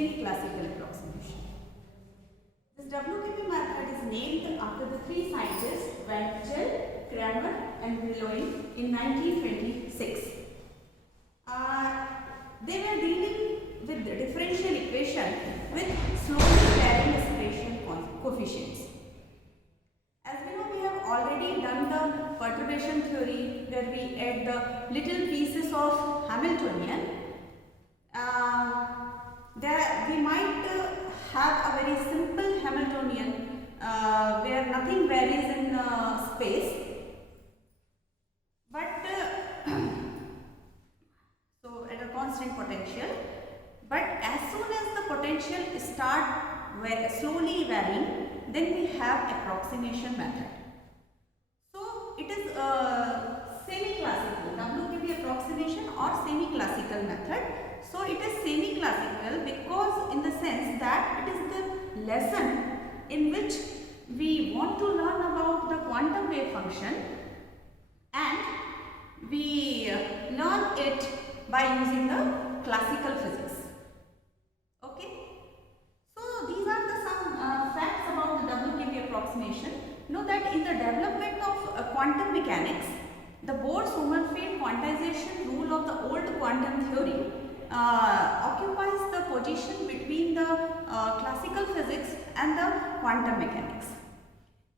semi-classical approximation. This WKB method is named after the three scientists Van Til, Cramer and Brillouin in 1926. They were dealing with the differential equation with slowly varying acceleration coefficients. As we know, we have already done the perturbation theory where we add the little pieces of Hamiltonian. We might have a very simple Hamiltonian where nothing varies in space, but so at a constant potential. But as soon as the potential start slowly varying, then we have approximation method. So it is a semi-classical WKB approximation or semi-classical method. So it is semi-classical because in the sense that it is the lesson in which we want to learn about the quantum wave function and we learn it by using the classical physics. Okay. So these are the some facts about the WKB approximation. Know that in the development of quantum mechanics, the Bohr-Sommerfeld quantization rule of the old quantum theory occupies the position between the classical physics and the quantum mechanics.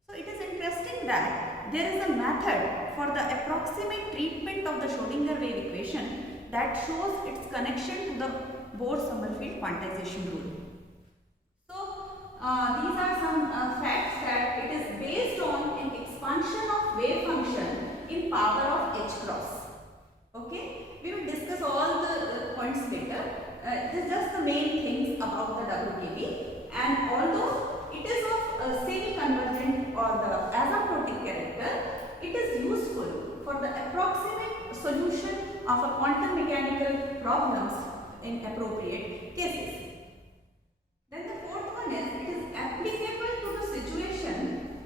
So it is interesting that there is a method for the approximate treatment of the Schrödinger wave equation that shows its connection to the Bohr-Sommerfeld quantization rule. So these are some facts that it is based on an expansion of wave function in power of h cross. Okay, we will discuss all the points later. This is just the main things about the WKB, and although it is of semi-convergent or the asymptotic character, it is useful for the approximate solution of a quantum mechanical problems in appropriate cases. Then the fourth one is it is applicable to the situation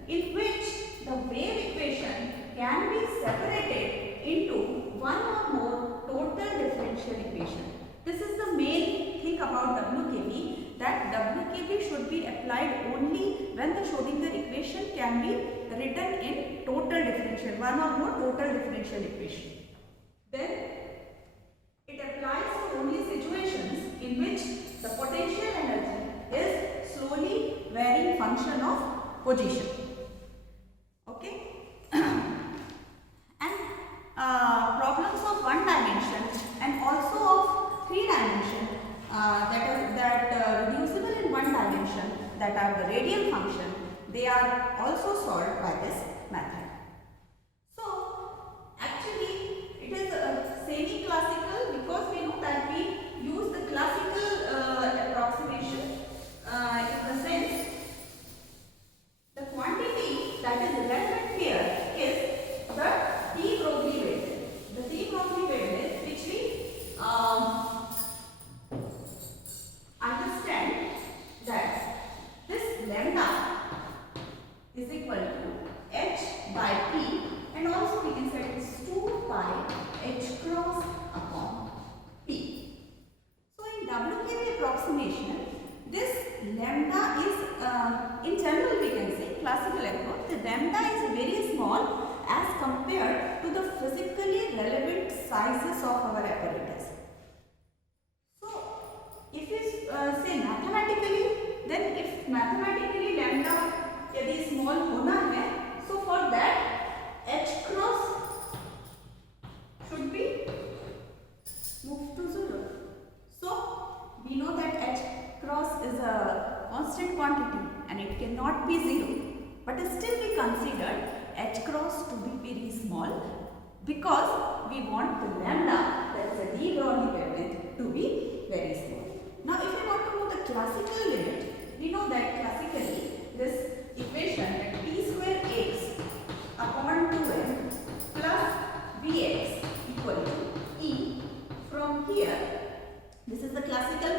in which the wave equation can be separated into one or more total differential equation. This is the main thing about WKB, that WKB should be applied only when the Schrödinger equation can be written in total differential, one or more total differential equation. Then it applies to only situations in which the potential energy is slowly varying function of position. Okay. And problems of one dimension and also of three dimension that reducible in one dimension, that are the radial function, they are also solved by this method. So actually it is semi-classical because we know that we use the classical approximation in the sense the quantity that is relevant here is the de Broglie wavelength. The de Broglie wavelength which we understand that this lambda is equal to h by p, and also we can say it is 2 pi h cross upon p. So in WKB approximation, this lambda is in general we can say classical approach, the lambda is very small as compared to the physically relevant sizes of our apparatus. So if we say mathematically, then if mathematically lambda यदि small होना है, so for that h cross should be moved to 0. So we know that h cross is a constant quantity and it cannot be 0, but still we consider h cross to be very small because we want the lambda, that is a de Broglie wavelength, to be very small. Now if we want to know the classical limit, we know that classically this equation that p square x upon 2m plus vx equal to e, from here this is the classical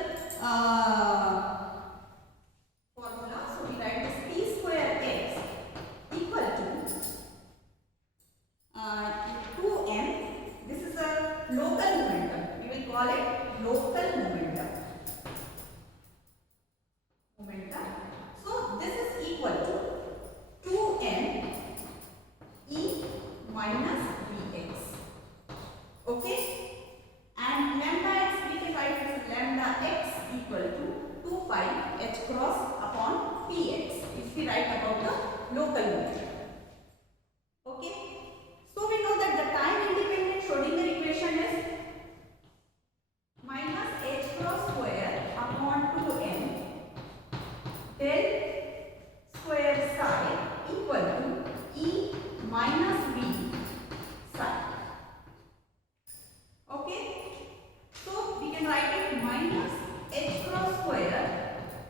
formula. So we write this p square x equal to 2m. This is a local momentum, we will call it local momentum. cross upon px if we write about the local momentum. Okay, so we know that the time independent Schrodinger equation is minus h cross square upon 2m del square psi equal to e minus v psi. Okay, so we can write it minus h cross square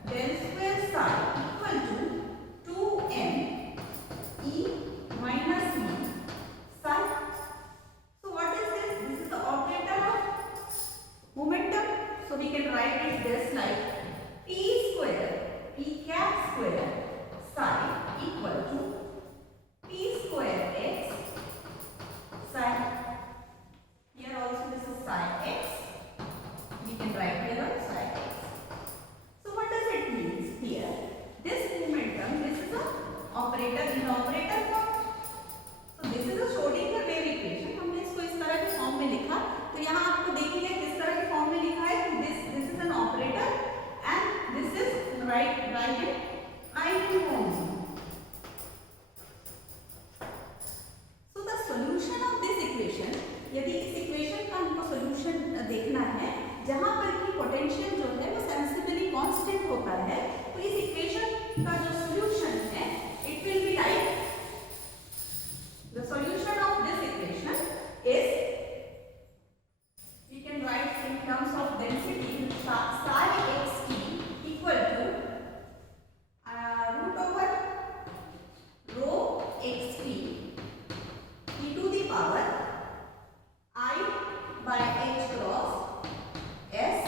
del square psi equal to 2m e minus v psi. So what is this? This is the operator of momentum. So we can write it this like p square p cap square psi equal to p square x psi. Here also this is psi x. We can write here on psi x. So what does it mean here? This momentum, this is a operator in operator form. So this is a Schrodinger wave equation. हमने इसको इस तरह के form में लिखा. तो यहाँ आपको देखिए किस तरह के फॉर्म में लिखा है. This is an operator and this is right in ideal form. So the solution of this equation, यदि इस इक्वेशन का हमको सॉल्यूशन देखना है जहां पर कि पोटेंशियल जो है वो सेंसिबली कांस्टेंट होता है, तो इस इक्वेशन का जो सॉल्यूशन है it will be like the solution of this equation is we can write in terms of density psi xt equal to root over rho xt e to the power I by h cross s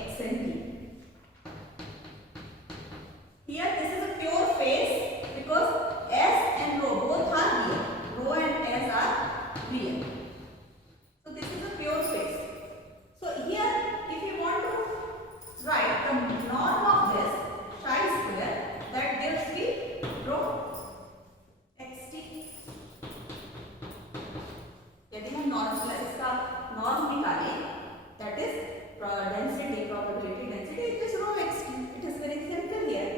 x and t. Here this is a pure phase because s and rho both are real. Rho and s are real. So this is a pure phase. So here if you want to write the norm of this chi square, that gives me rho xt. यदि हम norm इसका norm निकालें, that is density, probability density, it is rho xt. It is very simple here.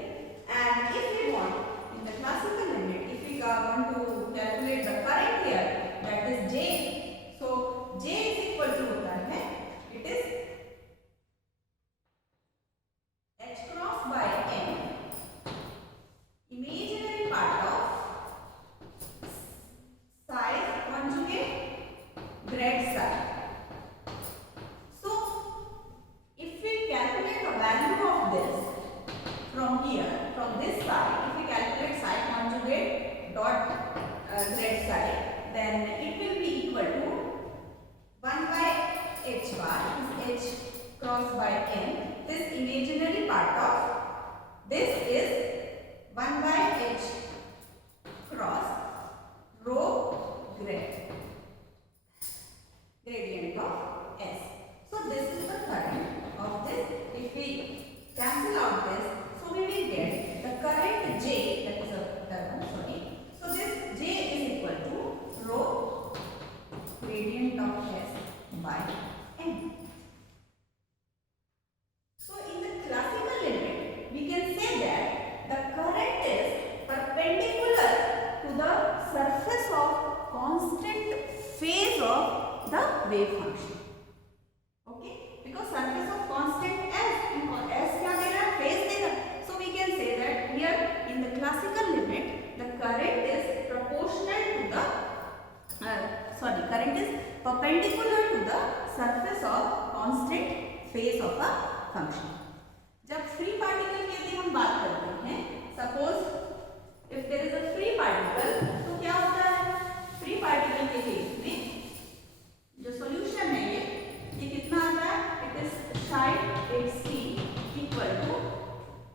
And if we want in the classical limit, if we want to calculate the current here, that is J. So J is equal to होता है, it is h cross by m imaginary part of psi conjugate grad psi. So if we calculate the value of this from here, from this side, if we calculate psi conjugate dot grad psi, then it will be equal to 1 by h bar is h cross by m. This imaginary part of this is 1 by h cross rho gradient of s. So this is the current of this. If we cancel out this, so we will get the current J, that is a term, sorry. So this J is equal to rho gradient of s by m. So in the classical limit, we can say that the current is perpendicular to the surface of constant phase of the wave function. Okay, because surface of constant s, s क्या दे रहा है, phase दे रहा है. So we can say that here in the classical limit, the current is proportional to the current is perpendicular to the surface of constant phase of a function. जब free particle की यदि हम बात करते हैं, suppose if there is a free particle, तो क्या होता है? Free particle के केस में जो सॉल्यूशन है ये कितना आता है? It is psi xt equal to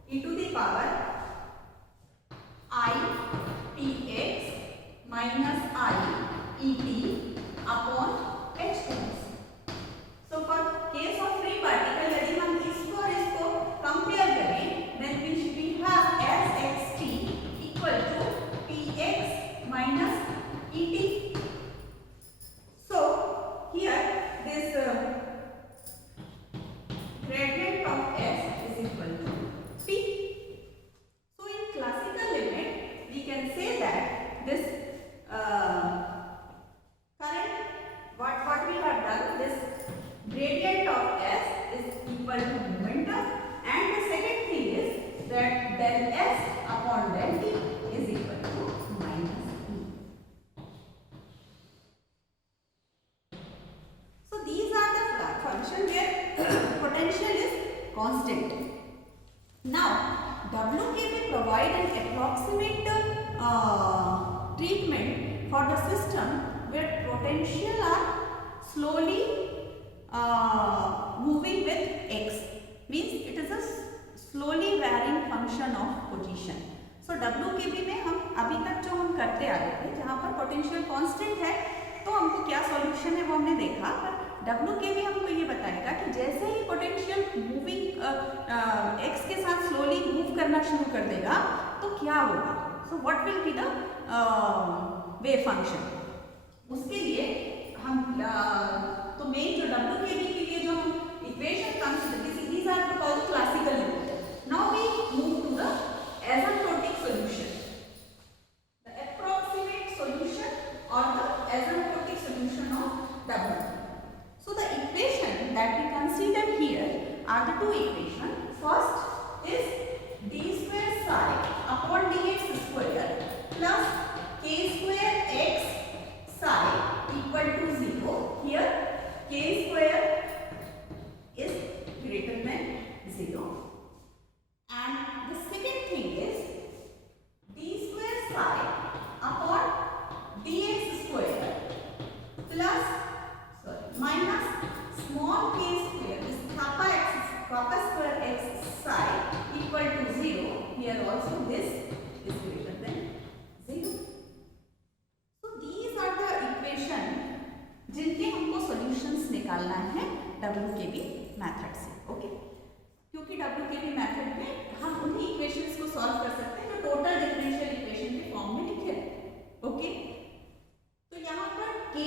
e to the power I px minus I et upon h times. So for case of free particle, यदि हम इसको और इसको कंपेयर करें, then we have s xt equal to px minus et. So here this gradient of s is equal to p. del S upon del T is equal to minus E. So these are the function where potential is constant. Now WKB provide an approximate treatment for the system where potential are slowly moving with x, means it is a slowly varying function of position. So WKB में हम अभी तक जो हम करते आ रहे थे, जहाँ पर पोटेंशियल कांस्टेंट है तो हमको क्या सॉल्यूशन है वो हमने देखा, पर WKB हमको ये बताएगा कि जैसे ही पोटेंशियल मूविंग x के साथ स्लोली मूव करना शुरू कर देगा तो क्या होगा. So what will be the wave function. उसके लिए हम तो मेन जो WKB के लिए जो हम equation consider, these are called classical method. Now we move to the asymptotic solution, the approximate solution or the asymptotic solution of W. So the equation that we consider here are the two equations. First is d square psi upon dx square plus k square x psi equal to 0. Here k square is greater than 0. And the second thing is d square psi upon dx square plus minus small k square, this kappa square x psi equal to 0. Here also this is greater than 0. So these are the equation जिनके हमको solutions निकालना है WKB method से. Okay, क्योंकि WKB method में हम उन्हीं equations को सॉल्व कर सकते हैं जो टोटल डिफरेंशियल इक्वेशन के फॉर्म में लिखे हैं. ओके, तो यहाँ पर k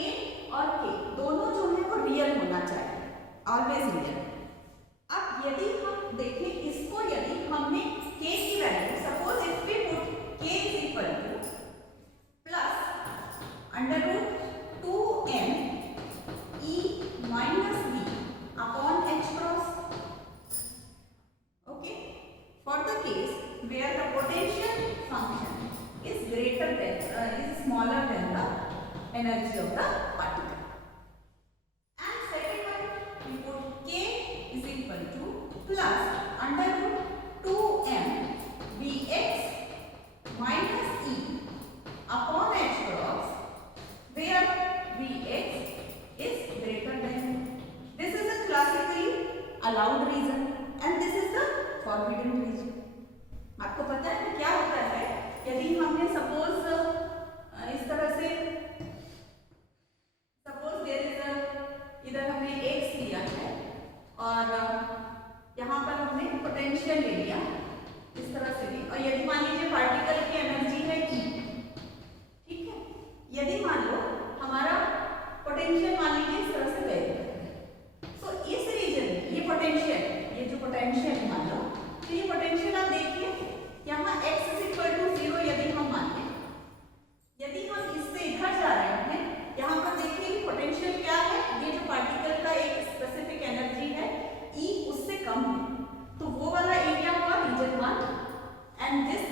और k दोनों जो है वो रियल होना चाहिए, ऑलवेज रियल. अब यदि हम देखें इसको, यदि हमने k की value suppose if we put k is equal to plus under root 2m e minus v upon h cross. Okay, for the case where the potential function is greater than is smaller than the energy of the particle. And second one, we put k is equal to plus under root 2m vx minus e upon h cross, where vx is greater than. This is a classically allowed reason and this is the forbidden reason. आपको पता है क्या होता है यदि हमने suppose इस तरह से, सपोज देयर इज इधर हमने x लिया है और यहाँ पर हमने पोटेंशियल ले लिया इस तरह से भी, और यदि मान लीजिए पार्टिकल की एनर्जी है E, ठीक है. यदि मान लो हमारा पोटेंशियल मान लीजिए इस तरह से वेरी है, सो इस रीजन में ये पोटेंशियल, ये जो पोटेंशियल है मान लो, तो ये पोटेंशियल आप देखिए यहाँ x इज इक्वल टू 0 यदि हम माने, यदि हम इससे इधर जा रहे हैं, यहाँ पर देखिए कि पोटेंशियल क्या है, ये जो पार्टिकल का एक स्पेसिफिक एनर्जी है E उससे कम है, तो वो वाला एरिया हुआ रीजन 1 एंड दिस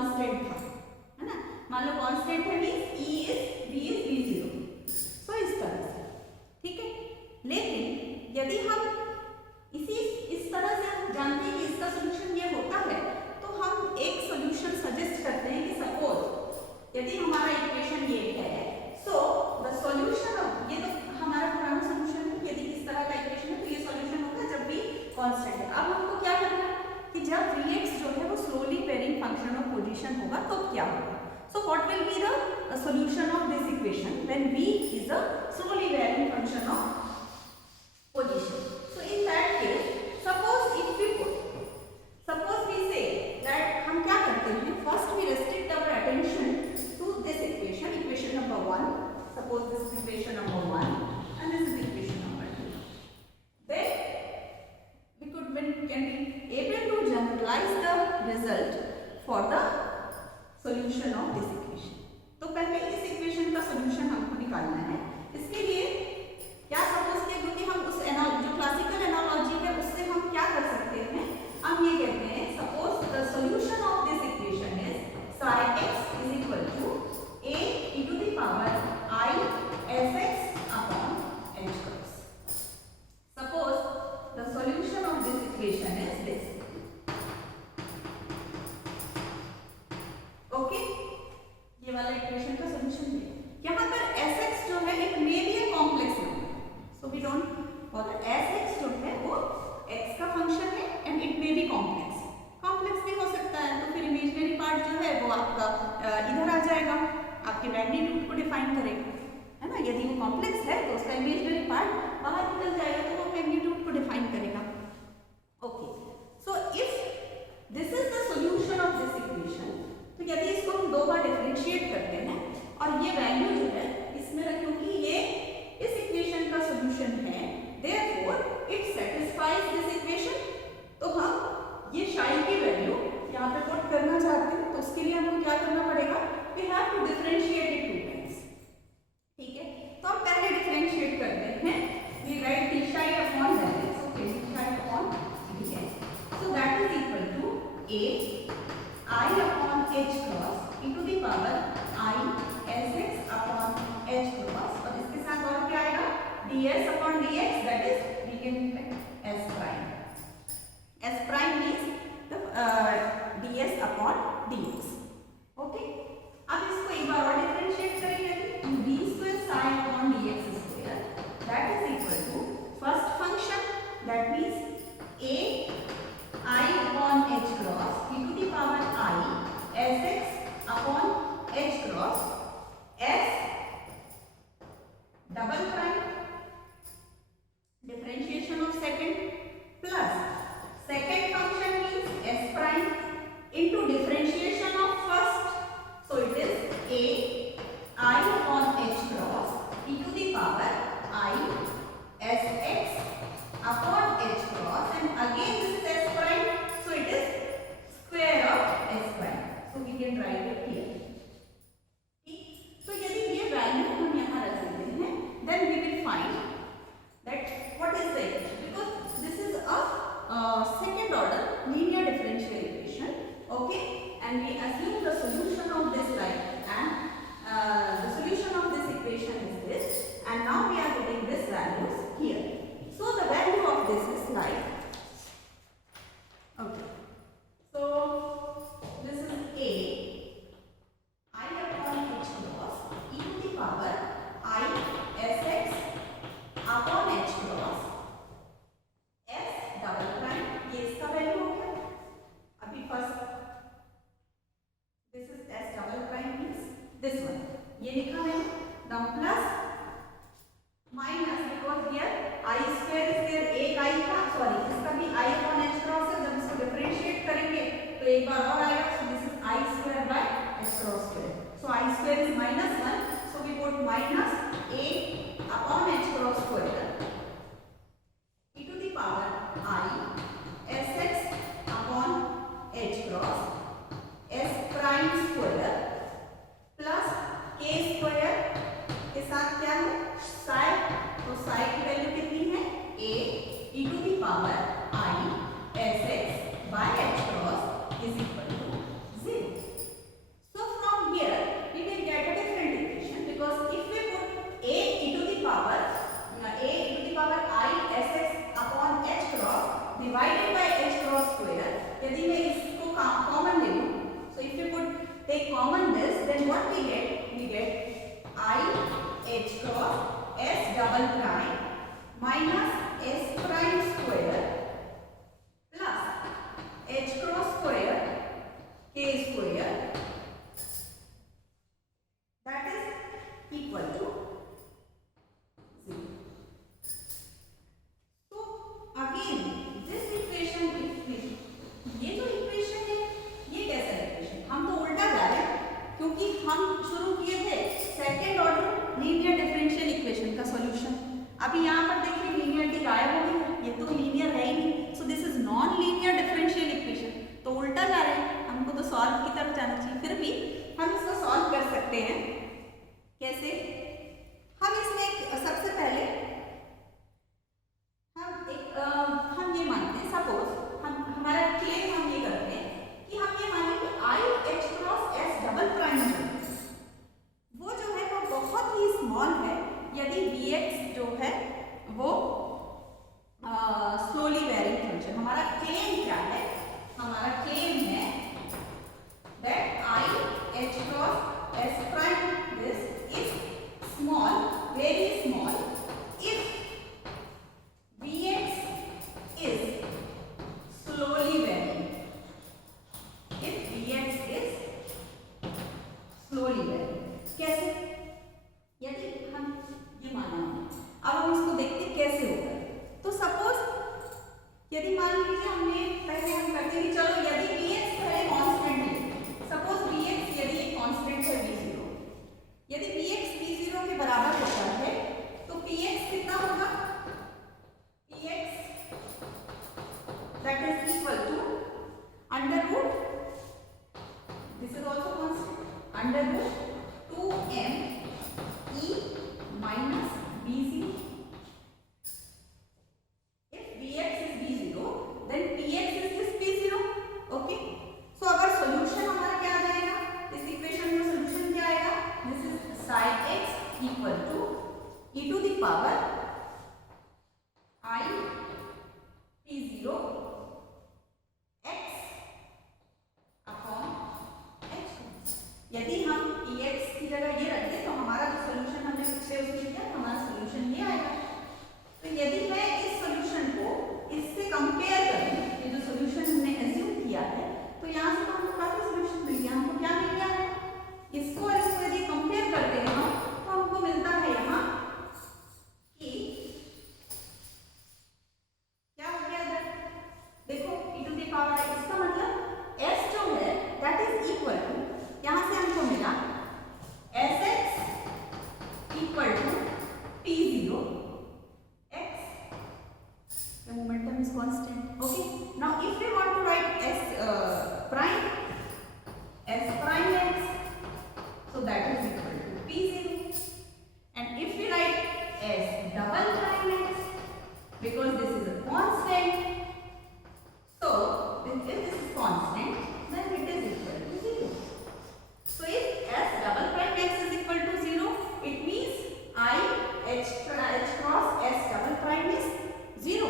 कांस्टेंट था, है ना, मान लो कांस्टेंट है मींस ई इज B0, सो इस तरह से, ठीक है। लेकिन यदि हम इस तरह से हम जानते हैं कि इसका सोल्यूशन ये होता है, तो हम एक सोल्यूशन सजेस्ट करते हैं कि सपोज यदि हमारा इक्वेशन ये है, सो द सॉल्यूशन ऑफ, ये तो हमारा पुराना सोल्यूशन है, यदि इस तरह का इक्वेशन है तो ये सॉल्यूशन होगा जब भी कांस्टेंट है। अब हमको क्या करना है कि जब Vx जो है वो slowly varying function of position होगा तो क्या होगा। So what will be the solution of this equation when v is a slowly varying function of position. So in that case, suppose we say that हम क्या करते हैं, first we restrict our attention to this equation number 1. Suppose this is equation number 1 and this is equation number 2. Then we can be able to generalize the result for the solution of this equation. तो पहले इस equation का solution हमको निकालना है। इसके लिए क्या सपोज के, क्योंकि हम उस जो क्लासिकल एनालॉजी है उससे हम क्या कर सकते हैं, हम ये कहते हैं suppose the solution of this equation is psi x is equal to a e to the power I sx upon h cross. Suppose the solution of this equation is this. Okay, ये वाला equation का solution है। यहाँ पर sx जो है एक may be a complex number, so we don't bother, sx जो है वो x का फंक्शन है and it may be complex भी हो सकता है, तो फिर इमेजिनरी पार्ट जो है वो आपका इधर आ जाएगा, आपके मैग्नीट्यूड को डिफाइन करेगा, है ना। यदि वो कॉम्प्लेक्स है तो उसका इमेजिनरी पार्ट बाहर निकल जाएगा, तो वो मैग्नीट्यूड को डिफाइन करेगा। Okay, so if this is the solution of this equation, तो यदि इसको हम दो बार डिफरेंशिएट करते हैं और ये वैल्यू जो है इसमें रख, क्योंकि ये इस इक्वेशन का सॉल्यूशन है, therefore it satisfies this equation, तो हम ये psi की वैल्यू यहाँ पे पुट करना चाहते हैं, तो उसके लिए हमको क्या करना पड़ेगा, we have to differentiate it 2 times, ठीक है। तो हम पहले डिफरेंशिएट करते हैं, we write d psi upon that, okay, d psi upon dx, so that is equal to a I upon h cross e to the power I sx upon h cross, और इसके साथ और क्या आएगा, ds upon dx, that is we can write s prime, s prime means ds upon dx, okay. अब इसको एक बार और डिफरेंशिएट करेंगे, d square psi upon dx square, that is equal to first function, that means a I upon h cross e to the power I sx upon h cross s double prime, differentiation of second, plus second function means s prime into differentiation of first, so it is a I upon h cross e to the power I sx upon h cross, and again this is s prime, so it is square of s prime, so we can write it here. तो यदि ये value हम यहाँ रख देते हैं, then we will find that what is the equation, because this is a second order linear differential equation, okay, and we assume the solution of this like, and the solution of this equation is this, and now we are getting this values here. So the value of this is like, okay, so this is a I upon h cross e to the power I sx upon h cross s double prime, ये इसका value हो गया। अभी first this is s double prime means this one, ये लिखा है। Now plus minus, because here I square is there, एक I था, सॉरी इसका भी I upon h cross है, जब इसको डिफरेंशिएट करेंगे तो एक बार और आएगा, सो this is I square by h cross square, so I square is -1, so we put minus a upon h cross square e to the power I sx upon h cross s prime square plus k square के साथ क्या है psi, तो psi की value कितनी है, a e to the power I sx by h cross is equal to 0, under root 2m e minus b0. If Vx is b0, then Px is this p0. Okay. So our solution हमारा क्या आ जाएगा? इस equation में solution क्या आएगा? This is sin x equal to e to the power I p0 x upon h. यदि हम Ex की जगह ये रख दें तो हमारा जो सोल्यूशन हमने पिछले उसमें लिया हमारा सोल्यूशन ये आएगा. तो यदि मैं इस सोल्यूशन को इससे कंपेयर करूं, ये जो सोल्यूशन हमने एज्यूम किया है, तो यहाँ से हमको काफी सोल्यूशन मिल गया. हमको क्या मिल गया है? इसको और इसको यदि कंपेयर करते हैं हम तो हमको मिलता है यहाँ कि क्या हो गया इधर देखो e टू द पावर है. इसका मतलब s जो है दैट इज इक्वल टू, यहाँ से हमको मिला Sx equal to P0 x. The momentum is constant. Okay. Now, if we want to write S prime x, so that is equal to P0. And if we write S double prime x, because this is a constant, so if this is constant, then it is equal to 0. So if S double prime x is equal to 0, it means h cross S double prime is 0.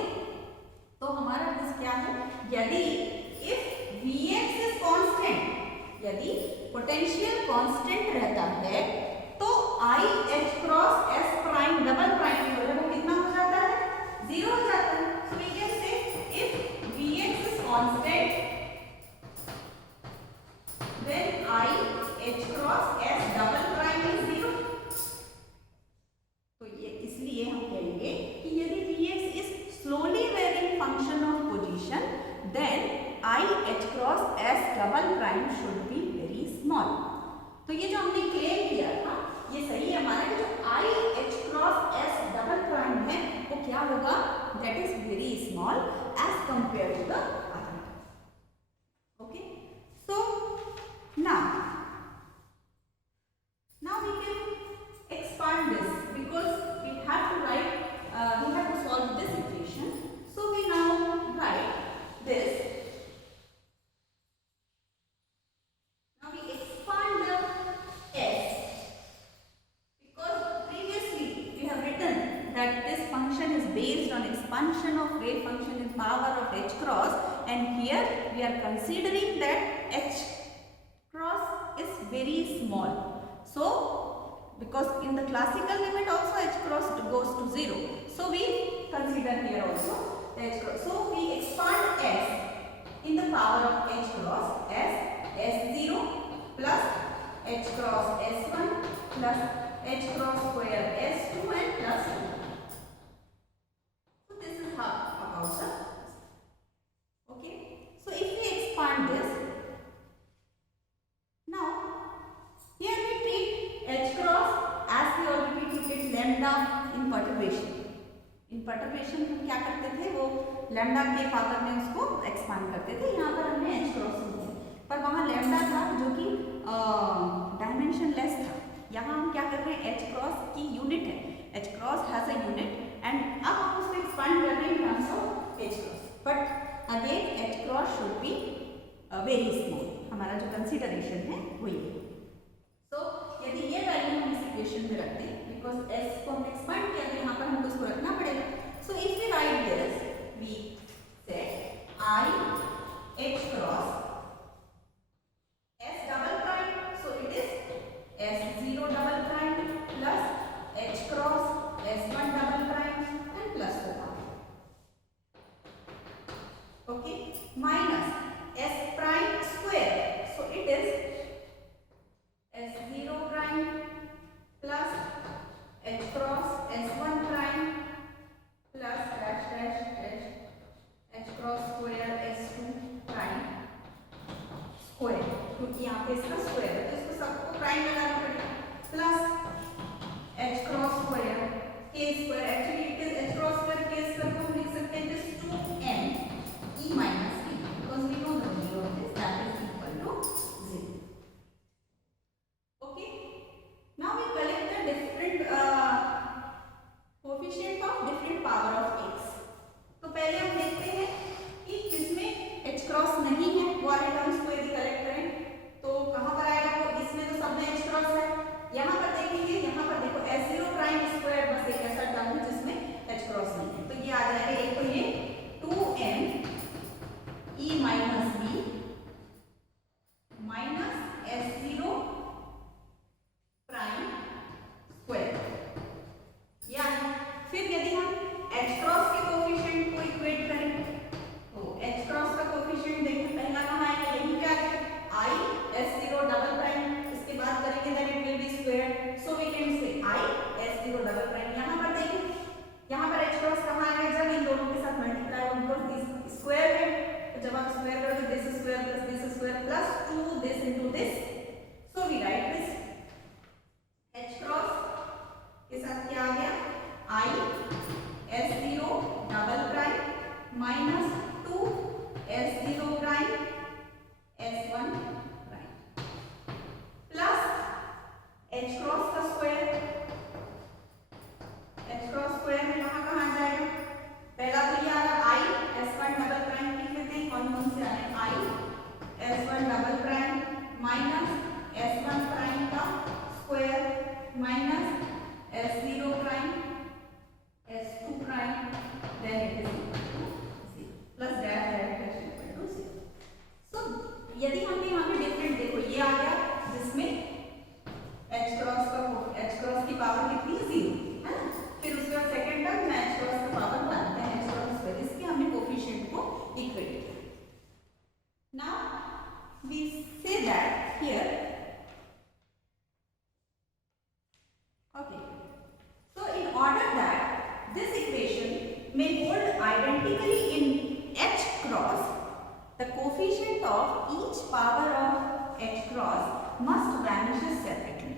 तो हमारा this क्या है? यदि if Vx is constant, यदि potential constant रहता है तो I h cross S prime double prime जो है वो कितना हो जाता है? 0 हो जाता है. So we can say if Vx is constant, then I h cross S double prime is 0. तो ये इसलिए हम कहेंगे कि यदि Vx is slowly varying function of position, then I h cross S double prime should be very small. तो ये जो हमने क्लेम किया था ये सही है हमारा, जो I h cross S double prime है वो क्या होगा? That is very small as compare to the other. Okay. So now we can expand this because we have to write we have to solve this equation. So we now write this. Now we expand the s because previously we have written that this function is based on expansion of wave function in power of h cross, and here we are considering that h cross is very small. So because in the classical limit also h cross goes to 0, so we consider here also the h cross. So we expand s in the power of h cross as s0 plus h cross s1 plus h cross square s2 and plus 2. So this is how about the. Okay. So if we expand this, now here we treat h cross as we already treated lambda in perturbation. In perturbation हम क्या करते थे, वो lambda के power में उसको expand करते थे. यहाँ पर हमने h क्रॉस लिया, पर वहाँ lambda था जो कि डायमेंशन लेस था. यहाँ हम क्या कर रहे हैं, h क्रॉस की यूनिट है, h cross has a unit, and अब हम उसको एक्सपांड कर रहे हैं इन terms of h cross. But again h cross should be very small. हमारा जो कंसिडरेशन है वो ये. सो यदि ये वैल्यू हम इस इक्वेशन में रखते हैं, बिकॉज s को हम एक्सपांड किया तो यहाँ पर हमको इसको रखना पड़ेगा. So if we write this, we set I h cross S double prime, so it is S0 double prime plus h cross S1 double prime and plus 4. Okay, minus S prime square, so it is S0 prime plus h cross S1 prime plus dash dash dash h cross square S2 prime square, क्योंकि यहाँ पे इसका square है तो इसको सबको prime लगाना पड़ेगा, plus h cross square k square. Actually it is h cross square k square को हम लिख सकते हैं this 2m e minus t, because we know the value of this, that is equal to 0. we say that here. Okay. So in order that this equation may hold identically in H cross, the coefficient of each power of H cross must vanish separately.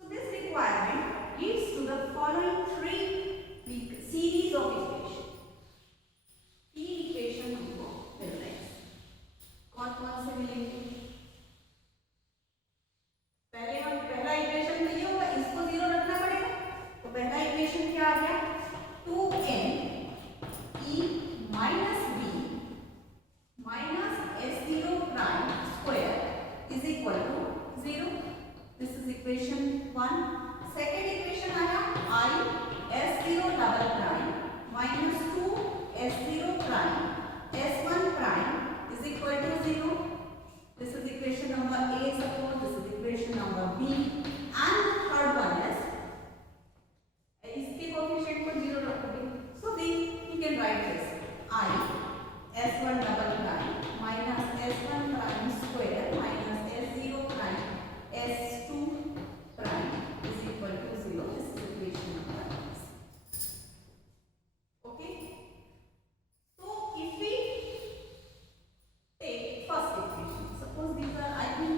So this requirement leads to the following three series of equations. तीन equation हमको मिल रहे हैं. कौन कौन से मिलेंगे? पहले हम पहला इक्वेशन में ये होगा, इसको जीरो रखना पड़ेगा. तो पहला इक्वेशन क्या आ गया? 2n e minus b minus s0 prime square is equal to 0. This is equation 1. Second equation आया I s0 double prime minus 2 s0 prime s1 prime is equal to 0. This is equation number A. Suppose this is equation number B, and the third one is इसके coefficient को 0 रखोगे. So then you can write this I s1 double prime minus s1 prime square minus s0 prime s2 prime is equal to 0. This is equation number 6. Okay. So if we take first equation, suppose these are, I think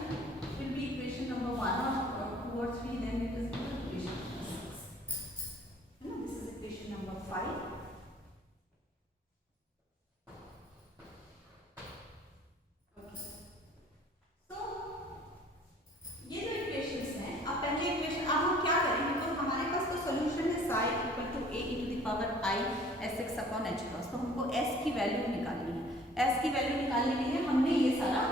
will be equation number 1 or 2 or 3, then it is equation number 6. This is equation number 5. Okay. So ये जो equations हैं, अब पहले equation, अब हम क्या करेंगे? तो हमारे पास तो सॉल्यूशन है psi equal to a into the power I sx upon h cross. तो हमको s की वैल्यू निकालनी है. s की वैल्यू निकालने के लिए हमने ये सारा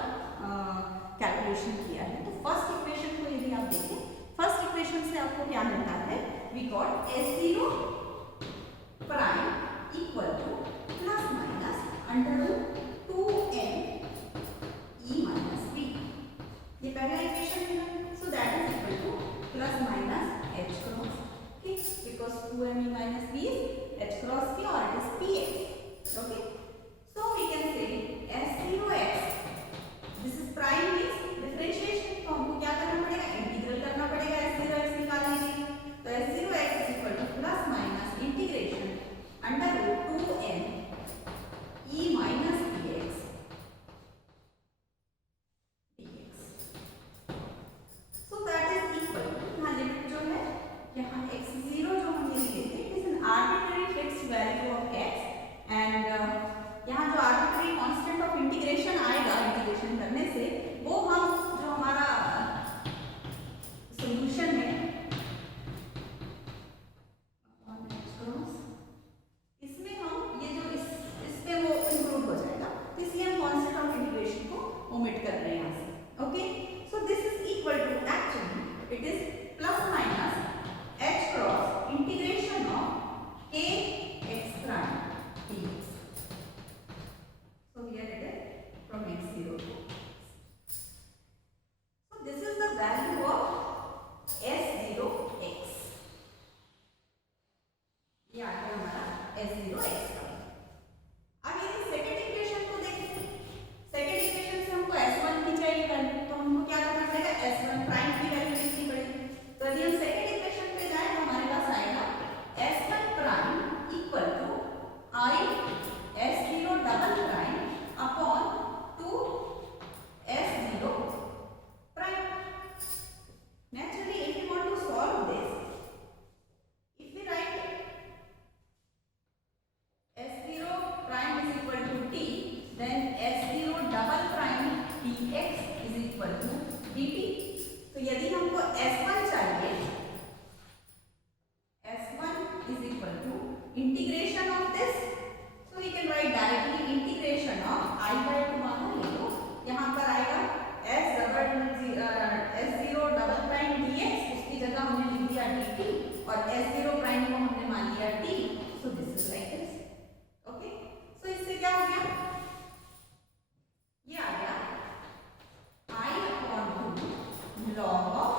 कैलकुलेशन किया है. तो फर्स्ट इक्वेशन को यदि आप देखें, फर्स्ट इक्वेशन से आपको क्या मिलता है? We got s0 prime equal to plus minus under root 2n e minus b. ये पहला इक्वेशन है. So that is equal to plus minus h cross. ठीक, because 2m e minus b is h cross p और it is px. Okay. So we can say s0x, this is prime means differentiation. तो हमको क्या करना पड़ेगा? Integral करना पड़ेगा s0x निकालने के लिए. तो s0x is equal to plus minus integration under root 2n e minus px dx. So that is equal to, यहाँ लिमिट जो है, यहाँ x0 जो हम ये लेते हैं, it is an arbitrary fixed value of x, and यहाँ जो आर्बिट्री कांस्टेंट ऑफ इंटीग्रेशन आएगा इंटीग्रेशन करने से, वो हम जो हमारा सॉल्यूशन है इसमें हम ये जो इस पे वो इंक्लूड हो जाएगा. तो इसलिए हम कांस्टेंट ऑफ इंटीग्रेशन को ओमिट कर रहे हैं यहाँ से. Okay. So this is equal to, actually it is plus minus h cross integration of k x prime dx. So here it is from x0 to x. So this is the value of s0x. ये आ गया हमारा s0x का. अब यदि second equation को देखें, second equation से हमको s1 की चाहिए वैल्यू, तो हमको क्या करना पड़ेगा? s1 प्राइम की वैल्यू लिखनी पड़ेगी. तो यदि हम सेकंड इक्वेशन पे जाएं तो हमारे पास आएगा s1 prime equal to I s0 double prime upon 2 s0 prime. Naturally, if you want to solve this, if we write s0 prime is equal to t, then s0 double prime dx is equal to dt. तो यदि हमको s1 चाहिए, s1 is equal to integration of this, so we can write directly integration of I by 2 माना ले लो. यहाँ पर आएगा s0 double prime dx, उसकी जगह हमने लिख दिया dt, और s0 प्राइम को हमने मान लिया t. So this is like this. Okay. So इससे क्या हो गया? ये आ गया I upon 2 log of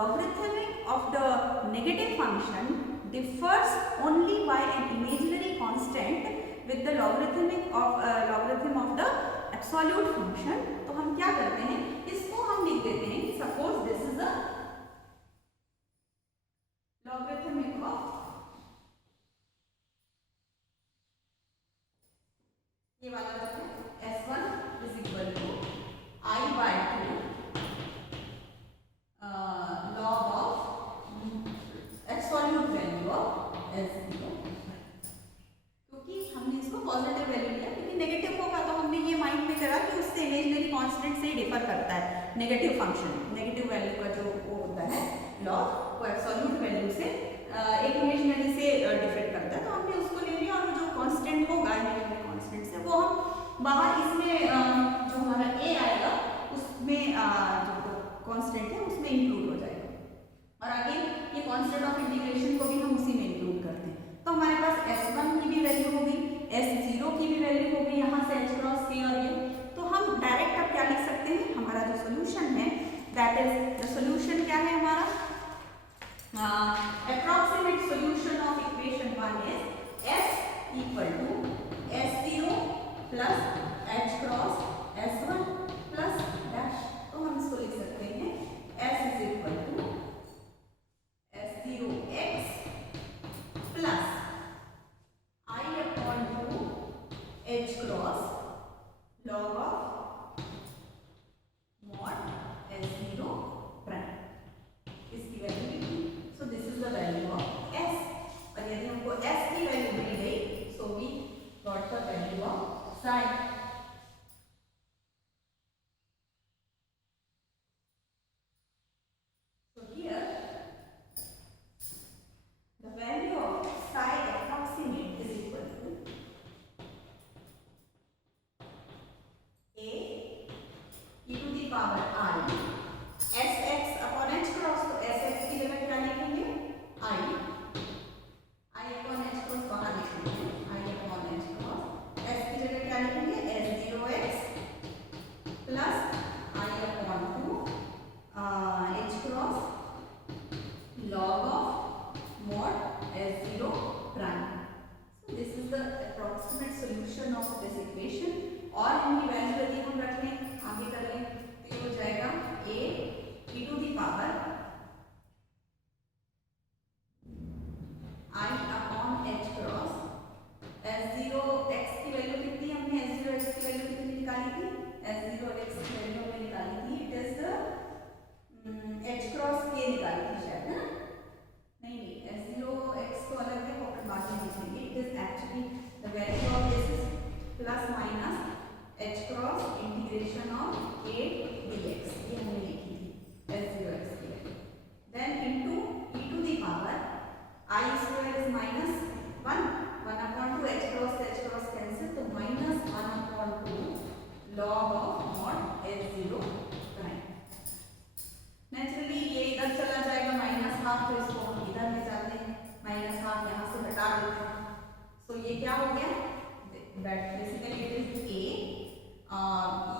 logarithmic of the negative function differs only by an imaginary constant with the logarithm of the absolute function. तो हम क्या करते हैं, इसको हम लिख देते हैं, suppose this is a logarithmic of, ये वाला जो है S1 is equal to I by 2 log of absolute value of S0, क्योंकि हमने इसको पॉजिटिव वैल्यू लिया, क्योंकि नेगेटिव होगा तो हमने ये माइंड में करा कि उससे इमेजिनरी कांस्टेंट से डिफर करता है नेगेटिव फंक्शन, नेगेटिव वैल्यू का जो वो होता है लॉग, वो एब्सोल्यूट वैल्यू से एक इमेजिनरी से डिफर करता है, तो हमने उसको ले लिया, और जो कांस्टेंट होगा इमेजिनरी कांस्टेंट से वो हम बाहर इसमें जो हमारा a आएगा उसमें जो कांस्टेंट है उसमें इंक्लूड हो जाएगा, और आगे ये कांस्टेंट ऑफ इंटीग्रेशन को भी हम उसी में इंक्लूड करते हैं। तो हमारे पास S1 की भी वैल्यू हो गई, S0 की भी वैल्यू हो गई यहाँ से h क्रॉस k, और ये तो हम डायरेक्ट अब क्या लिख सकते हैं, हमारा जो सोल्यूशन है दैट इज द सोल्यूशन क्या है हमारा, approximate solution of equation 1 is S equal to S0 plus h cross S1 plus dash, तो हम इसको लिख सकते हैं S is equal to S0x plus I upon 2 h cross log of mod S0 prime, इसकी वैल्यू लिखी, so this is the value of S, और यदि हमको S की वैल्यू मिल गई so we got the value of psi. So here the value of psi approximate is equal to a e to the power I sx upon h cross, तो sx की जगह क्या लिखेंगे I upon h cross बाहर लिखेंगे I upon h cross, s की जगह क्या लिखेंगे S0x plus I upon 2 h cross log of mod S0 prime. So this is the approximate solution of this equation, और इनकी वैल्यू यदि हम रख लें आगे कर लें तो ये हो जाएगा a e to the power I upon h cross, S0x की वैल्यू कितनी, हमने S0x की वैल्यू कितनी निकाली थी, S0x की वैल्यू हमने निकाली थी, it is the h cross k निकाली थी शायद, है ना, नहीं S0x तो अलग है, वो बाद में लिखेंगे, it is actually the value of this is plus minus h cross integration of a dx, ये हमने लिखी थी S0x की वैल्यू, then into e to the power I square is minus 1 upon 2 h cross cancel, तो minus 1 upon 2 log of mod S0 prime. Naturally ये इधर चला जाएगा माइनस हाफ, तो इसको हम इधर ले जाते हैं, माइनस हाफ यहाँ से हटा देते हैं, सो ये क्या हो गया, that basically it is a,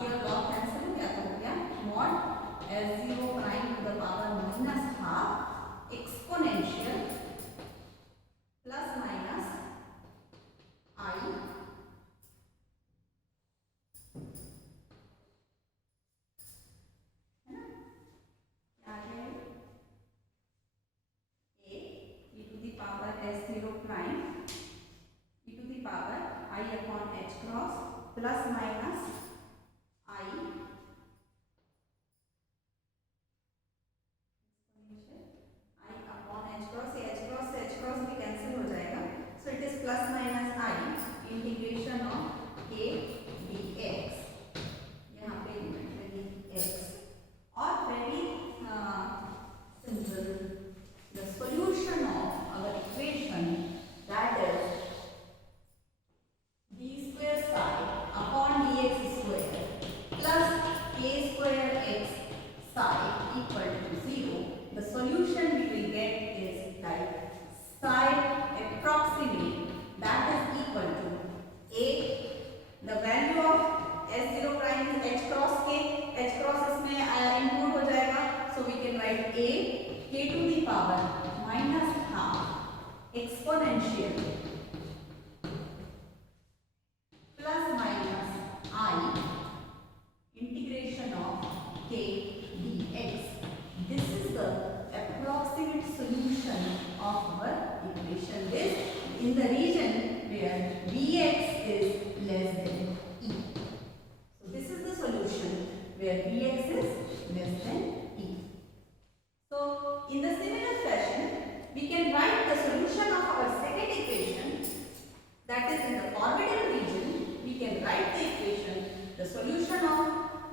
ये लॉग कैंसिल हो गया, तो हो गया mod S0 prime to the power minus half exponential plus minus I है ना, क्या है a e to the power S0 prime e to the power I upon h cross plus minus I upon h cross, ये h cross भी cancel हो जाएगा, so it is plus minus I integration of a dx, यहाँ पे limit लगी x, और very simple the solution of our equation that is b square psi upon dx square plus k square x psi equal to 0. The solution we will get is like psi approximate, that is equal to a, the value of S0 prime is h cross k, h cross इसमें include हो जाएगा, so we can write a power minus half exponential plus minus I integration of k dx. This is the approximate solution of our equation. This in the region where dx is less than e. So this is the solution where dx is less than e. So in the similar fashion, we can write the solution of our second equation, that is in the orbital region. We can write the equation, the solution of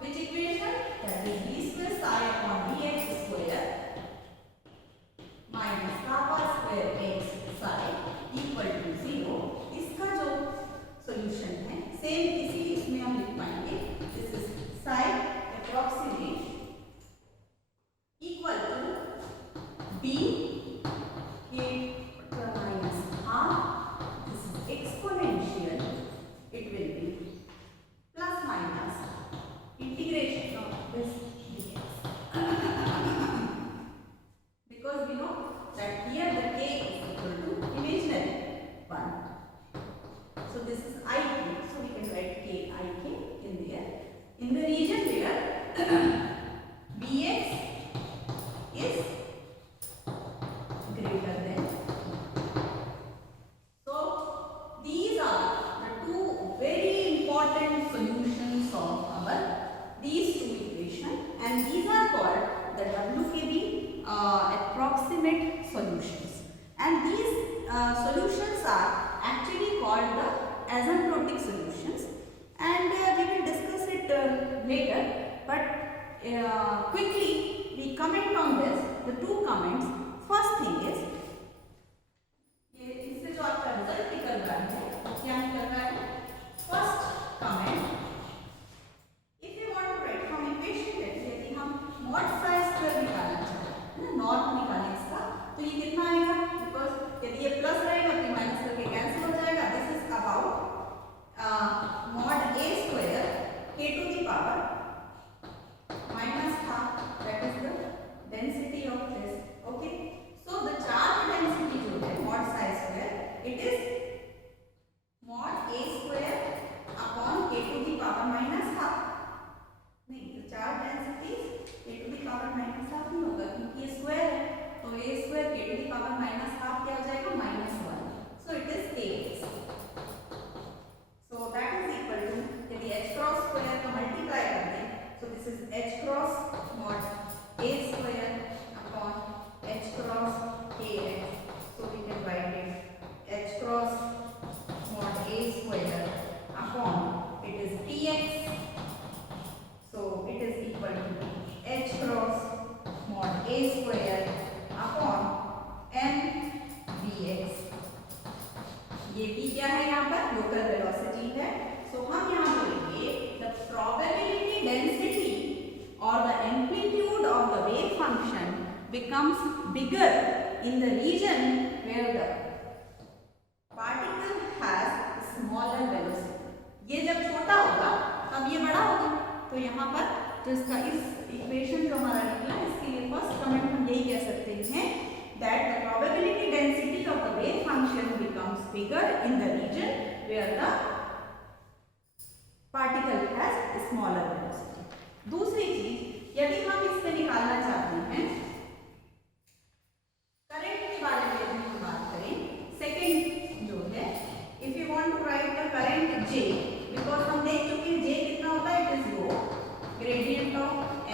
which equation, that is d square psi upon dx square minus kappa square x psi equal to 0. इसका जो solution है same इसी इसमें हम लिख पाएंगे. This is psi approximate equal to b k minus half. This is exponential. It will be plus minus integration of this dx. Because we know that here the k is equal to imaginary 1. So this is I k. So we can write k I k in there. In the region where bx is greater than. So these are the two very important solutions of our these two equations, and these are called the WKB approximate solutions. And these solutions are actually called the asymptotic solutions, and we will discuss it later, but quickly we comment on this. The two comments. First thing is ये इससे जो आपका result निकल रहा है वो क्या निकल रहा है. First comment, if you want to write from equation that यदि हम मॉड साई स्क्वायर निकालना चाहते हैं ना, नॉर्म निकालें इसका, तो ये कितना आएगा. बिकॉज यदि ये प्लस रहेगा तो माइनस करके कैंसिल हो जाएगा. This is about mod a square k to the power minus half, that is the density of this. Okay, so the charge density जो है mod psi square, it is mod a square upon k to the power minus half. नहीं, the charge density k to the power minus half नहीं होगा क्योंकि ये square है, तो a square k to the power minus half क्या हो जाएगा, -1. So it is kx. So that is equal to, यदि h cross square का multiply कर दें, so this is h cross mod a square upon h cross kx. So we can write it h cross mod a square upon, it is dx. So it is equal to h cross mod a square upon m dx. ये भी क्या है, यहाँ पर local velocity है. सो हम यहाँ बोलेंगे the probability density or the amplitude of the wave function becomes bigger in the region where the particle has smaller velocity. ये जब छोटा होगा तब ये बड़ा होगा. तो यहाँ पर तो इसका इस इक्वेशन जो हमारा निकला, इसके लिए फर्स्ट कमेंट हम यही कह सकते हैं that the probability density of the wave function becomes bigger in the region where the particle has smaller velocity. दूसरी चीज, यदि हम इसमें निकालना चाहते हैं करंट के बारे में, यदि हम बात करें सेकेंड जो है, if you want to write the current J, because हम देख चुके हैं J कितना होता है, it is rho gradient of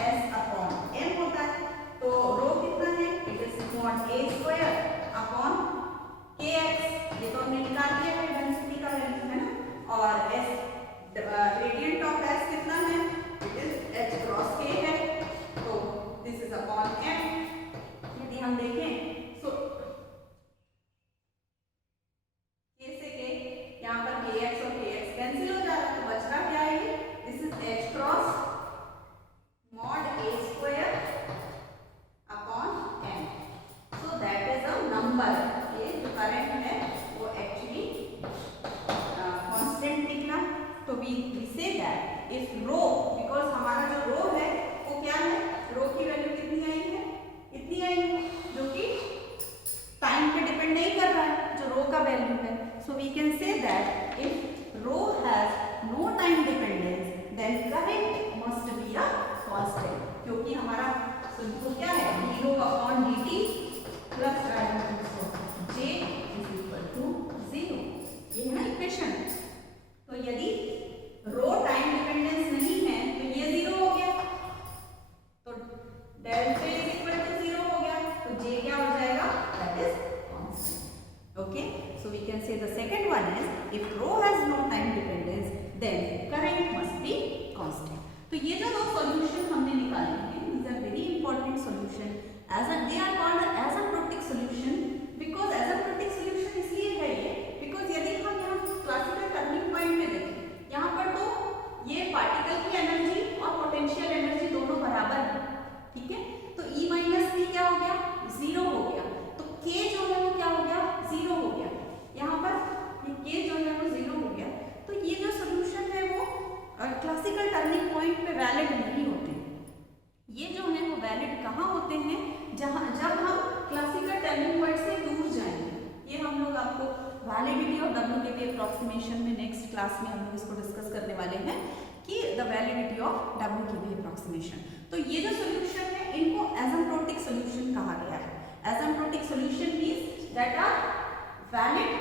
S upon M होता है. तो रो कितना है, it is mod a square upon kx. ये तो हमने निकाल लिया है डेंसिटी का वैल्यू है ना, और S ग्रेडियंट ऑफ S कितना है, तो ये जो दो सॉल्यूशन हमने निकाले हैं, these are very important solution. They are called asymptotic solution because asymptotic solution इसलिए है ये because यदि हम यहाँ क्लासिकल टर्निंग पॉइंट में देखें, यहाँ पर तो ये पार्टिकल की एनर्जी और पोटेंशियल एनर्जी दोनों बराबर है, ठीक है। तो E माइनस पी क्या हो गया, जीरो हो गया। तो K जो है वो क्या हो गया, जीरो हो गया। यहाँ पर ये K जो है वो जीरो हो गया। तो ये जो सोल्यूशन है वो क्लासिकल टर्निंग पॉइंट पे वैलिड नहीं होते। ये जो है वो वैलिड कहाँ होते हैं, जहाँ जब हम क्लासिकल टर्निंग पॉइंट से दूर जाएंगे। ये हम लोग आपको वैलिडिटी ऑफ WKB अप्रोक्सीमेशन में नेक्स्ट क्लास में हम लोग इसको डिस्कस करने वाले हैं कि the validity of WKB approximation. तो ये जो सोल्यूशन है इनको एसिम्प्टोटिक सोल्यूशन कहा गया है। Asymptotic solution means that are valid